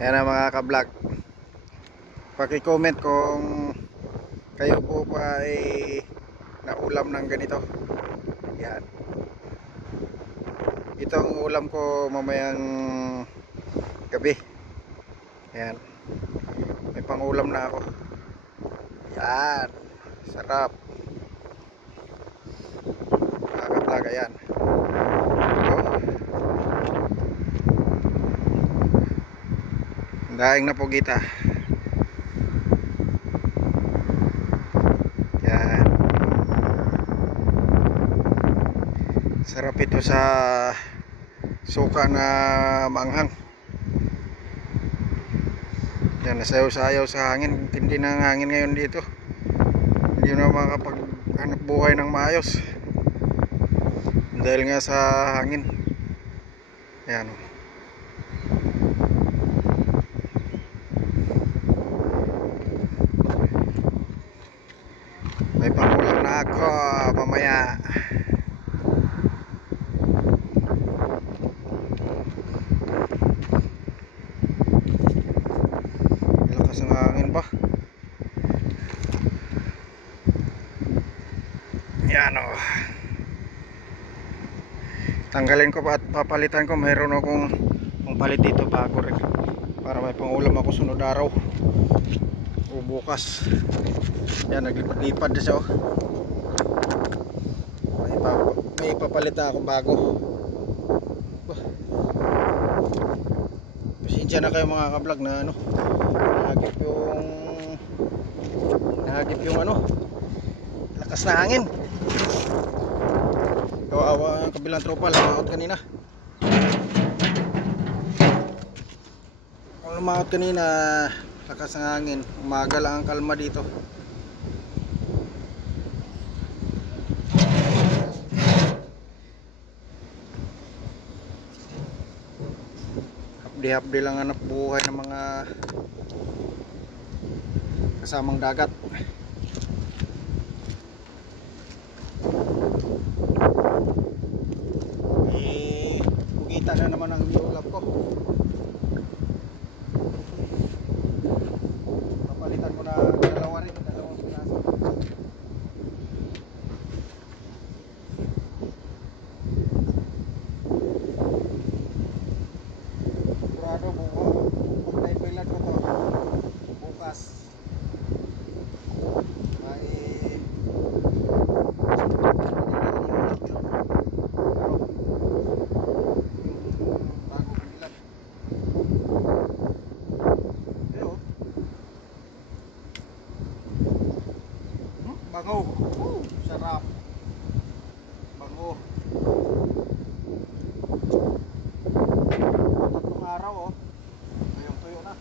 Ayan na mga ka-vlog, paki-comment kung kayo po pa ay naulam ng ganito. Yan, ito ang ulam ko mamayang gabi. Yan, may pangulam na ako. Yan, sarap mga ka-vlog. Ayan, daing na po kita. Yan, sarap ito sa suka na manghang. Yan, nasayaw-sayaw sa hangin. Tindi ng hangin ngayon dito, hindi na makapaghanap buhay ng maayos dahil nga sa hangin. Yan, may pangulam na ako mamaya. Lakas ng hangin ba? Yan o, tanggalin ko pa at papalitan ko. Mayroon akong palit dito bago rin para may pangulam ako sunod araw o bukas. Yan, naglipad-lipad na siya oh. May ipapalit na akong bago. Pasensya na kayo mga ka-vlog na ano, nahagip yung ano, lakas na hangin. Kawawa ang kabilang tropa, lumaot kanina. Ang lumaot kanina, lakas ng hangin. Umaga lang ang kalma dito. Hapdi-hapdi lang hanap buhay ng mga kasamang dagat. Kita na naman ang ulap ko. Papalitan ko na dalawang piraso. Sigurado pag naipilan ko to bukas ay bango. Sarap. Bango. Tatlong araw oh. Tuyong-tuyo na.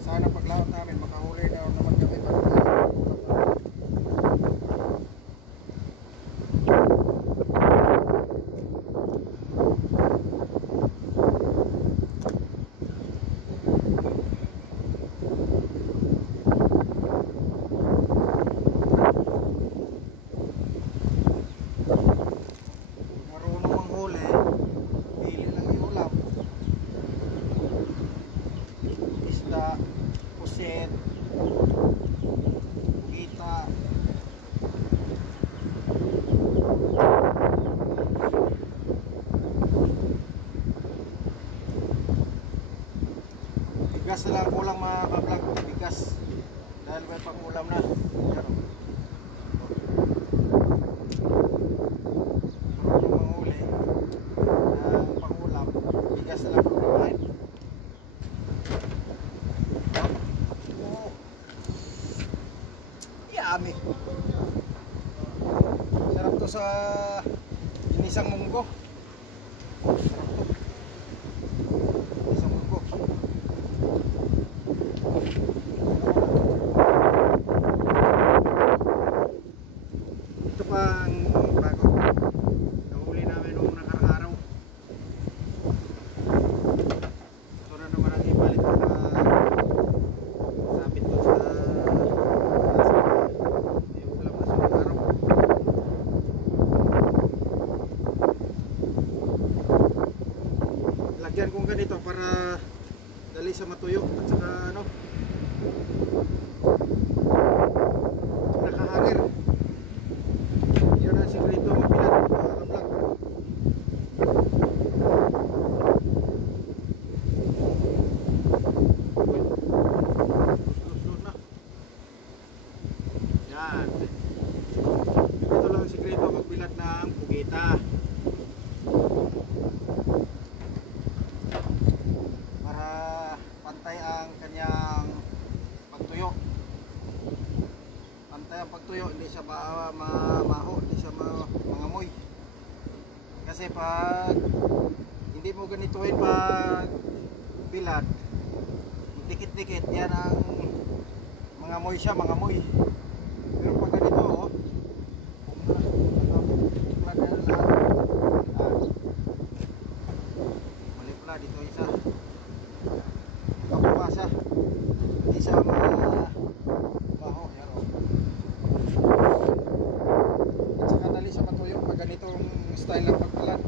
Sana paglaot namin makahuli daw naman kami para marunong manghuli. Pili lang yung ulam. Isda, puset, kita. Bigas na lang kulang mga ka-vlog. Bigas dahil may pangulam na. Yan o. Marunong manghuli ng pangulam. Bigas na lang kulang. Oh, yummy. Sarap to sa inisang munggo. Sarap to. Inisang munggo. Yan. Ito lang ang sikreto magbilad ng pugita. Para pantay ang kanyang pagtuyo. Pantay ang pagtuyo, hindi siya maho, hindi siya mangamoy. Kasi pag hindi mo ganituin pag bilad, dikit-dikit, yan ang mangamoy siya, mangamoy. Pero pag ganito, oh, malipla dito isa. Kapupasa. Hindi siya maho, yan oh. At saka dali siya matuyo pag ganitong style ng pagbilad.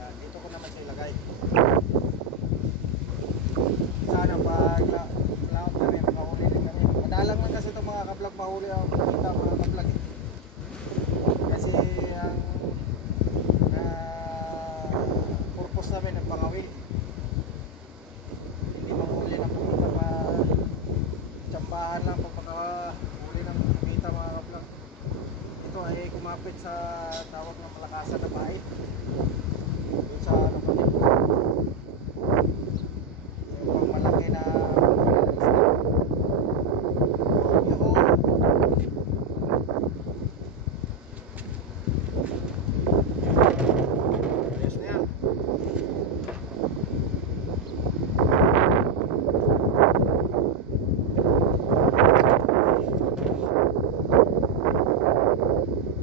Yan, dito ko naman siya ilagay. Sana pag laot kami, makahuli din kami. Madalang lang kasi itong mga kablog mahuli ang kita mga kablog. Kasi ang purpose namin ng pangawil. Hindi mahuli ng pumita pa tsambahan lang pag makahuli ng pumita mga kablog. Ito ay kumapit sa tawag ng malakasan na bait. Doon sa ano pa dito. Yung malaki na ayos na yan.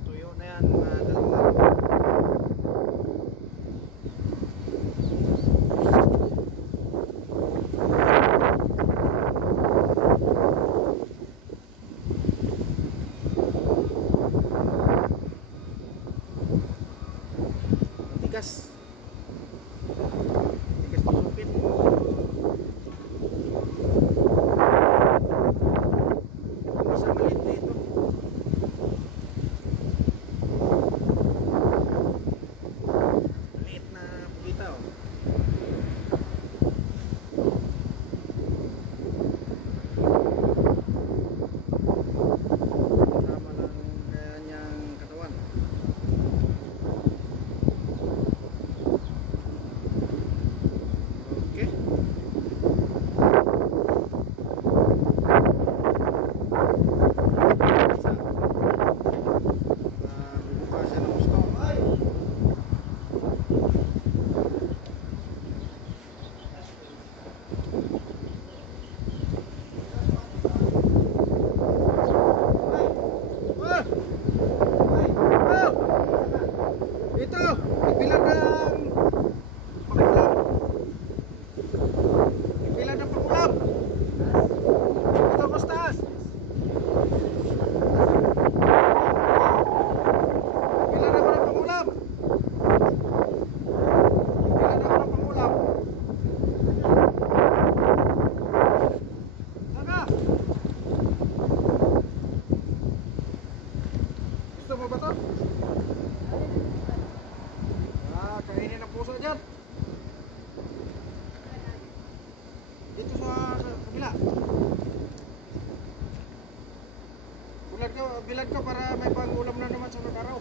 Tuyo na yan mga dalawa. Tigas. Tigas tusupin. Isa maliit na ito. Maliit na pugita oh. Tama lang kanyang katawan. Okay. Isa. Bubukasan ng gusto. Ay! Ah! Oh! Ito! Nagbilang ng pakulam. Nagbilang ng pakulam. Ito, Kostas! Nagbilang ako ng pakulam. Nagbilang ako ng pakulam. Saka! Gusto mo ba ito? Kainin ang puso dyan. Dito sa kabila. Bilad ka para may pangulam na naman sa araw.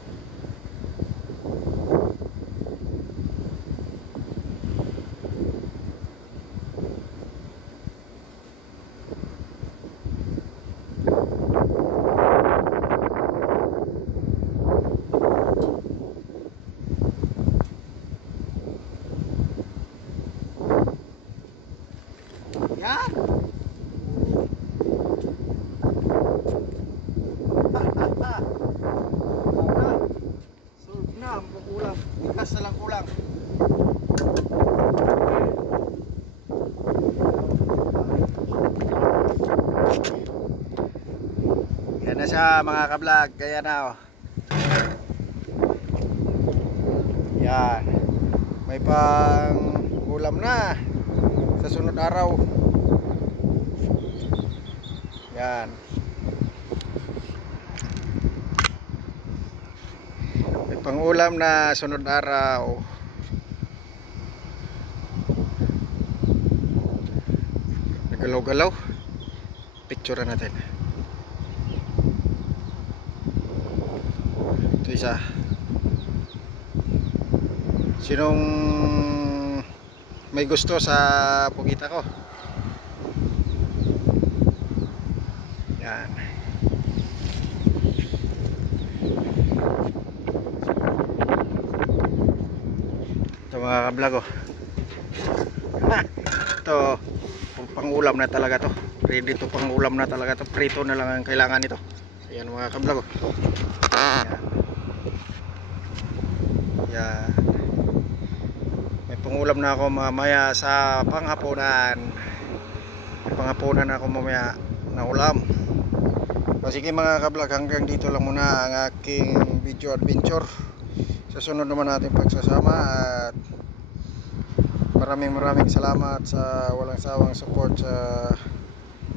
Yan! Solve na ang kulang. Bigas na lang kulang. Yan na siya mga kablog. Kaya na oh. Yan. May pang ulam na sa sunod araw. Yan. May pangulam na sunod araw. Nagalaw-galaw. picture natin. Ito isa. Sinong may gusto sa pugita ko? Yan. Ito mga kablog oh. Ito pang-ulam na talaga to. Ready to pang-ulam na talaga to. Prito na lang ang kailangan nito. Ayan mga kablog oh. Ayan. Yan. May pangulam na ako mamaya sa panghapunan. May panghapunan ako mamaya na ulam. So, sige mga kablog, hanggang dito lang muna ang aking video adventure. Sa sunod naman natin pagsasama at maraming salamat sa walang sawang support sa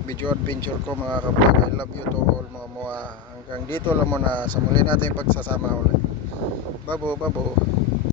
video adventure ko mga kablog. I love you to all mga mua. Hanggang dito lang muna, sa muli natin pagsasama ulit. Babo.